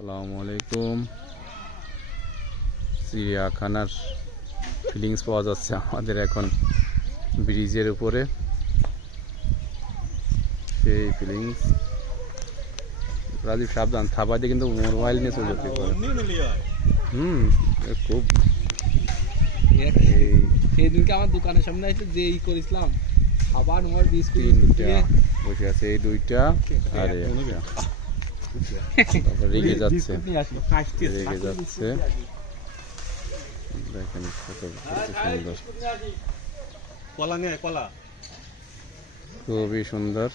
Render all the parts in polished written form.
আসসালামু আলাইকুম। চিড়িয়াখানার ফিলিংস পাওয়া যাচ্ছে আমাদের এখন ব্রিজের উপরে, সেই ফিলিংস। রাজীব সাবধান, থাবা দিয়ে কিন্তু মোবাইল নিয়ে চলে যেতে পারে। খুব সেদিনকে আমার দোকানের সামনে আসলে যে ই করেছিলাম খাবার মোবাইল বিস্কুট বসে আছে, এই দুইটা আর রেগে যাচ্ছে দেখেন কত সুন্দর, কলা নিয়ে কলা খুবই সুন্দর।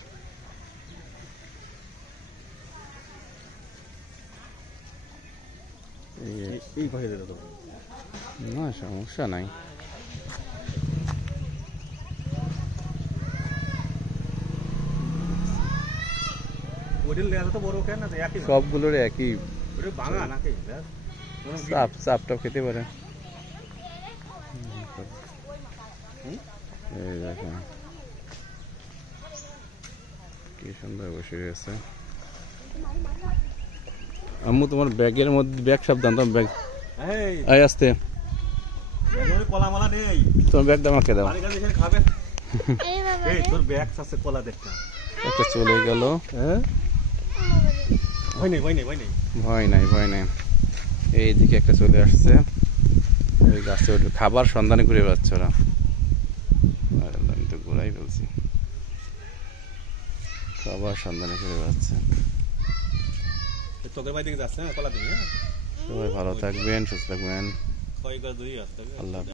না সমস্যা নাই, সবগুলোর একই চাপটা খেতে পারে। এই দেখেন কি সুন্দর বসে গেছে। আম্মু তোমার ব্যাগের মধ্যে, ব্যাগ সাবধান, তোমার ব্যাগ আসতে, তোমার ব্যাগটা আমাকে দাও। একটা চলে গেল, ভয় নাই। এইদিকে একটা চলে আসছে, ওই গাছে ওঠে খাবার সন্ধানে ঘুরে বেড়াচ্ছে ওরা। আমি তো ঘুরাই ফেলছি, খাবার সন্ধানে ঘুরে বেড়াচ্ছে। সবাই ভালো থাকবেন, সুস্থ থাকবেন, আল্লাহ।